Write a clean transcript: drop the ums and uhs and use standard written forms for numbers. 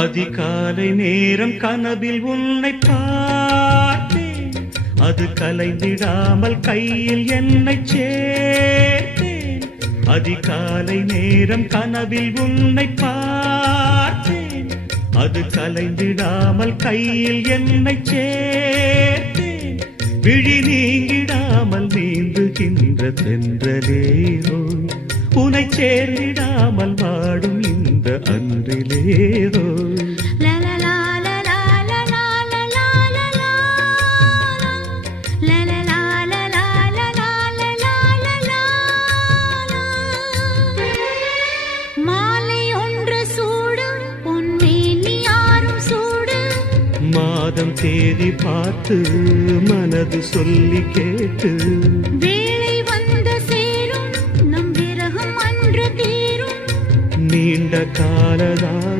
அதிகாலை நேரம் கனவில் உன்னை பார்த்தேன், அது கலைந்திடாமல் கையில் என்னை சேர்த்தேன். அதிகாலை நேரம் கனவில் உன்னை பார்த்தேன், அது கலைந்திடாமல் கையில் என்னை சேர்த்தேன். விழி நீங்கிடாமல் நீந்துகின்ற தென்றலேரோ, உனை சேர்ந்திடாமல் வாடும் இந்த அன்றிலேரோ. மாதம் தேதி பார்த்து மனது சொல்லி கேட்டு வேளை வந்து சேரும் நம் விரகம் அன்று தீரும். நீண்ட காலதாக